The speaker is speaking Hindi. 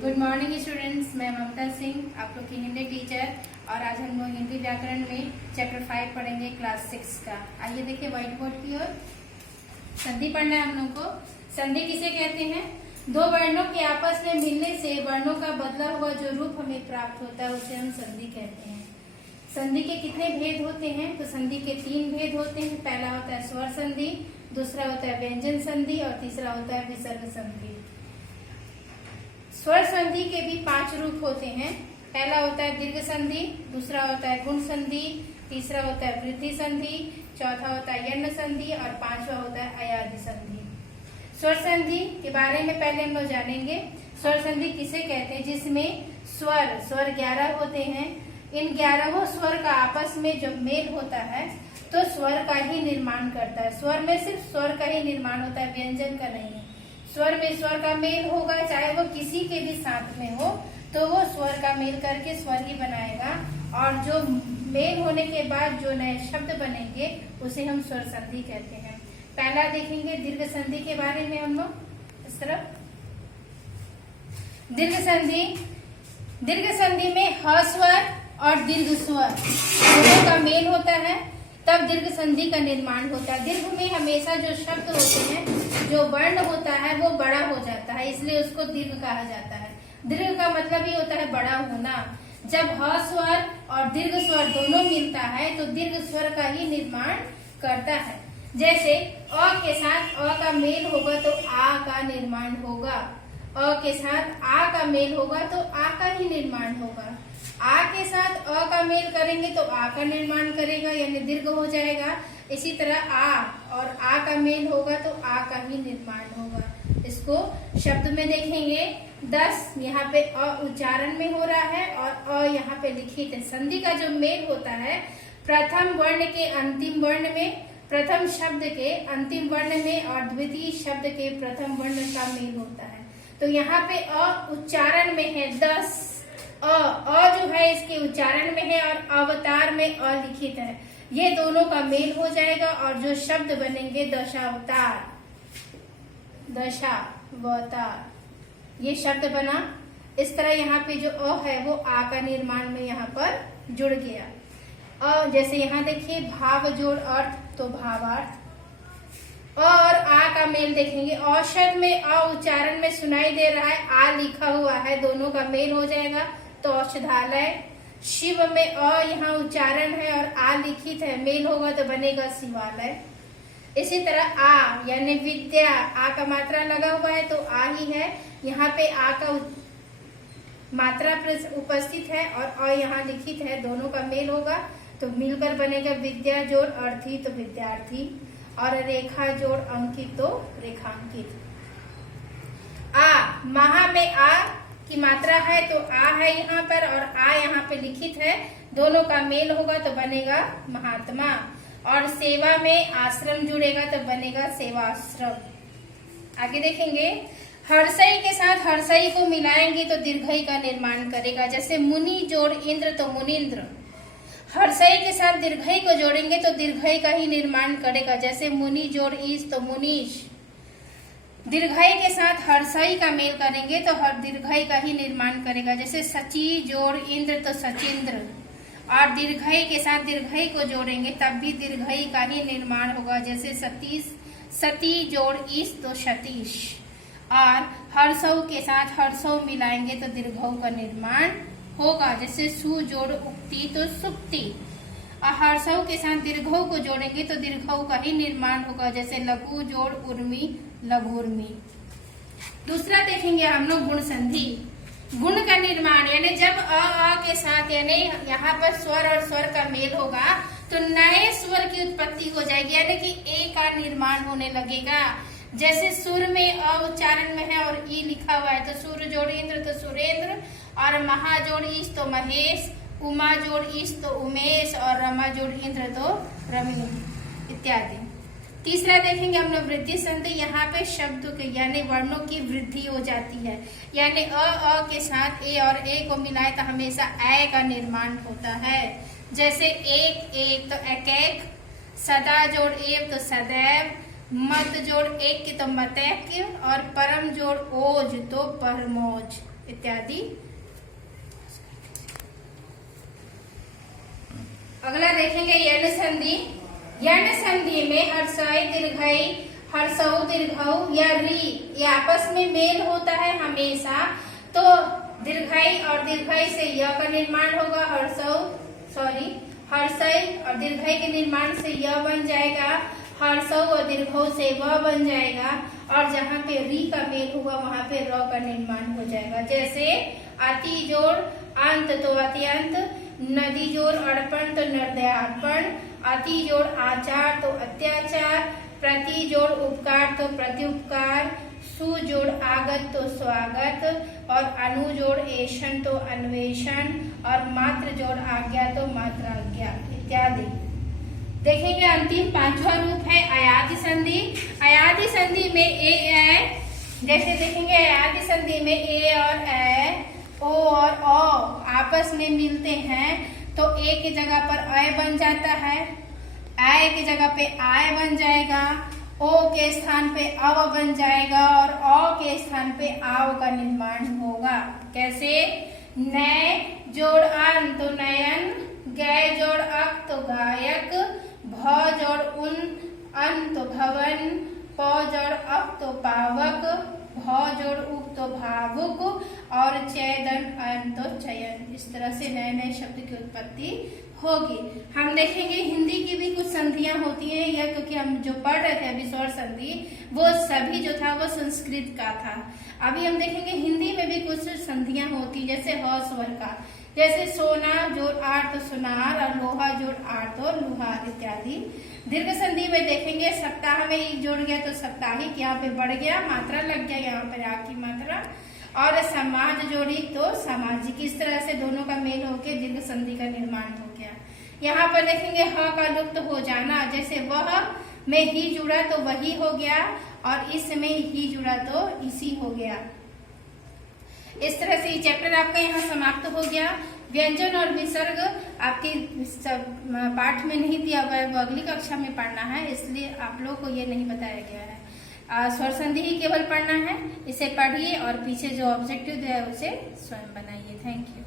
गुड मॉर्निंग स्टूडेंट्स, मैं ममता सिंह, आप लोग की हिंदी टीचर। और आज हम लोग हिंदी व्याकरण में चैप्टर 5 पढ़ेंगे, क्लास 6 का। आइए देखिए व्हाइट बोर्ड की ओर। संधि पढ़ना है हम लोग को। संधि किसे कहते हैं? दो वर्णों के आपस में मिलने से वर्णों का बदला हुआ जो रूप हमें प्राप्त होता है उसे हम संधि कहते हैं। संधि के कितने भेद होते हैं? तो संधि के 3 भेद होते हैं। पहला होता है स्वर संधि, दूसरा होता है व्यंजन संधि और तीसरा होता है विसर्ग संधि। स्वर संधि के भी 5 रूप होते हैं। पहला होता है दीर्घ संधि, दूसरा होता है गुण संधि, तीसरा होता है वृद्धि संधि, चौथा होता है यण्ण संधि और पांचवा होता है अयादि संधि। स्वर संधि के बारे में पहले हम लोग जानेंगे। स्वर संधि किसे कहते हैं? जिसमें स्वर 11 होते हैं। इन 11 स्वर का आपस में जब मेल होता है तो स्वर का ही निर्माण करता है। स्वर में सिर्फ स्वर का ही निर्माण होता है, व्यंजन का नहीं है। स्वर में स्वर का मेल होगा, चाहे वो किसी के भी साथ में हो, तो वो स्वर का मेल करके स्वर ही बनाएगा। और जो मेल होने के बाद जो नए शब्द बनेंगे उसे हम स्वर संधि कहते हैं। पहला देखेंगे दीर्घ संधि के बारे में हम लोग इस तरफ। दीर्घ संधि में ह स्वर और दीर्घ स्वर दोनों का मेल होता है, तब दीर्घ संधि का निर्माण होता है। दीर्घ में हमेशा जो शब्द होते हैं, जो वर्ण होता है वो बड़ा हो जाता है, इसलिए उसको दीर्घ कहा जाता है। दीर्घ का मतलब ही होता है बड़ा होना। जब ह स्वर और दीर्घ स्वर दोनों मिलता है तो दीर्घ स्वर का ही निर्माण करता है। जैसे अ के साथ अ का मेल होगा तो आ का निर्माण होगा, अ के साथ आ का मेल होगा तो आ का ही निर्माण होगा। आ के साथ अ का मेल करेंगे तो आ का निर्माण करेगा, यानी दीर्घ हो जाएगा। इसी तरह आ और आ का मेल होगा तो आ का ही निर्माण होगा। इसको शब्द में देखेंगे। 10 यहाँ पे अ उच्चारण में हो रहा है और अ यहाँ पे लिखित है। संधि का जो मेल होता है प्रथम वर्ण के अंतिम वर्ण में, प्रथम शब्द के अंतिम वर्ण में और द्वितीय शब्द के प्रथम वर्ण का मेल होता है। तो यहाँ पे अ उच्चारण में है 10। अ जो है इसके उच्चारण में है और अवतार में अ लिखित है। ये दोनों का मेल हो जाएगा और जो शब्द बनेंगे दशावतार, ये शब्द बना। इस तरह यहाँ पे जो अ है वो आ का निर्माण में यहाँ पर जुड़ गया। जैसे यहाँ देखिए भाव जोड़ अर्थ, तो भावार्थ। अ और आ का मेल देखेंगे। औषध में अ उच्चारण में सुनाई दे रहा है, आ लिखा हुआ है, दोनों का मेल हो जाएगा तो औषधालय। शिव में अ यहाँ उच्चारण है और आ लिखित है, मेल होगा तो बनेगा शिवालय। इसी तरह आ यानी विद्या, आ का मात्रा लगा हुआ है तो आ ही है, यहाँ पे आ का मात्रा उपस्थित है और अ यहाँ लिखित है, दोनों का मेल होगा तो मिलकर बनेगा विद्या जोड़ अर्थी तो विद्यार्थी और रेखा जोड़ अंकित तो रेखांकित। आ महा में आ की मात्रा है तो आ है यहाँ पर और आ यहाँ पे लिखित है, दोनों का मेल होगा तो बनेगा महात्मा। और सेवा में आश्रम जुड़ेगा तो बनेगा सेवाश्रम। आगे देखेंगे हर्षई के साथ हर्षई को मिलाएंगे तो दीर्घई का निर्माण करेगा। जैसे मुनि जोड़ इंद्र तो मुनिंद्र। हर्षई के साथ दीर्घई को जोड़ेंगे तो दीर्घई का ही निर्माण करेगा। जैसे मुनि जोड़ ईश तो मुनीश। दीर्घई के साथ हर्षई का मेल करेंगे तो हर दीर्घई का ही निर्माण करेगा। जैसे सची जोड़ इंद्र तो सचिंद्र। और दीर्घई के साथ दीर्घई को जोड़ेंगे तब भी दीर्घई का ही निर्माण होगा। जैसे सती जोड़ ईश तो सतीश। और हर्षौ के साथ हर्षौ मिलाएंगे तो दीर्घौ का निर्माण होगा। जैसे सु जोड़ उक्ति तो सुक्ति। और हर्षौ के साथ दीर्घौ को जोड़ेंगे तो दीर्घौ का ही निर्माण होगा। जैसे लघु जोड़ उर्मी लघुर्मी। दूसरा देखेंगे हम लोग गुण संधि। गुण का निर्माण यानी जब अ के साथ यानी यहाँ पर स्वर और स्वर का मेल होगा तो नए स्वर की उत्पत्ति हो जाएगी, यानी कि ए का निर्माण होने लगेगा। जैसे सुर में अ उच्चारण में है और ई लिखा हुआ है तो सुर जोड़ इंद्र तो सुरेंद्र और महा जोड़ ईश तो महेश, उमा जोड़ ईश तो उमेश और रमा जोड़ इंद्र तो रमी इत्यादि। तीसरा देखेंगे हम लोग वृद्धि संधि। यहाँ पे शब्द के यानी वर्णों की वृद्धि हो जाती है, यानी अ के साथ ए और ए को मिलाए तो हमेशा ए का निर्माण होता है। जैसे एक तो एकैक, सदा जोड़ एव तो सदैव, मत जोड़ एक की तो मतैक्य और परम जोड़ ओज तो परमोज। इत्यादि। अगला देखेंगे यण संधि। यण संधि में हर्षई दीर्घई, हर्षऊ दीर्घऊ या री ये आपस में मेल होता है हमेशा, तो दीर्घई और दीर्घई से य का निर्माण होगा। हर्षई और दीर्घई के निर्माण से य बन जाएगा, हर्षऊ और दीर्घऊ से व बन जाएगा, और जहाँ पे री का मेल हुआ वहाँ पे र का निर्माण हो जाएगा। जैसे अति जोड़ अंत तो अत्यंत, नदी जोड़ अर्पण तो नर्दयार्पण, अति जोड़ आचार तो अत्याचार, प्रति जोड़ उपकार तो प्रत्युपकार, सु जोड़ आगत तो स्वागत, और अनु जोड़ ऐशन तो अन्वेषण, और मात्र जोड़ आज्ञा तो मात्राज्ञा इत्यादि। देखेंगे अंतिम पांचवा रूप है अयादि संधि। अयादि संधि में ए जैसे देखेंगे अयादि संधि में ए और ए, ओ और औ आपस में मिलते हैं तो ए की जगह पर अय बन जाता है, आय की जगह पे आय बन जाएगा, ओ के स्थान पे अव बन जाएगा, और औ के स्थान पे आव का निर्माण होगा। कैसे? नय जोड़ अन तो नयन, गय जोड़ अक तो गायक, भ जोड़ उन अन तो भवन, प जोड़ अप तो पावक, भ जोड़ उप तो भावुक, और चयदन अन तो चयन। इस तरह से नए नए शब्द की उत्पत्ति होगी। हम देखेंगे हिंदी की भी कुछ संधियां होती हैं, या क्योंकि हम जो पढ़ रहे थे अभी स्वर संधि वो सभी जो था वो संस्कृत का था। अभी हम देखेंगे हिंदी में भी कुछ संधियां होती, जैसे ह स्वर का, जैसे सोना जोड़ आर तो सुनार, और लोहा जोड़ आर तो लुहार इत्यादि। दीर्घ संधि में देखेंगे सप्ताह में एक जोड़ गया तो साप्ताहिक, यहाँ पे बढ़ गया, मात्रा लग गया यहाँ पर आ की मात्रा, और समाज जोड़ी तो सामाजिक। इस तरह से दोनों का मेल होकर दीर्घ संधि का निर्माण हो गया। यहाँ पर देखेंगे ह का लुप्त हो जाना, जैसे वह में ही जुड़ा तो वही हो गया, और इसमें ही जुड़ा तो इसी हो गया। इस तरह से ये चैप्टर आपका यहाँ समाप्त हो गया। व्यंजन और विसर्ग आपके पाठ में नहीं दिया हुआ है, वो अगली कक्षा में पढ़ना है, इसलिए आप लोग को ये नहीं बताया गया है। स्वर संधि ही केवल पढ़ना है, इसे पढ़िए और पीछे जो ऑब्जेक्टिव दिया है उसे स्वयं बनाइए। Thank you.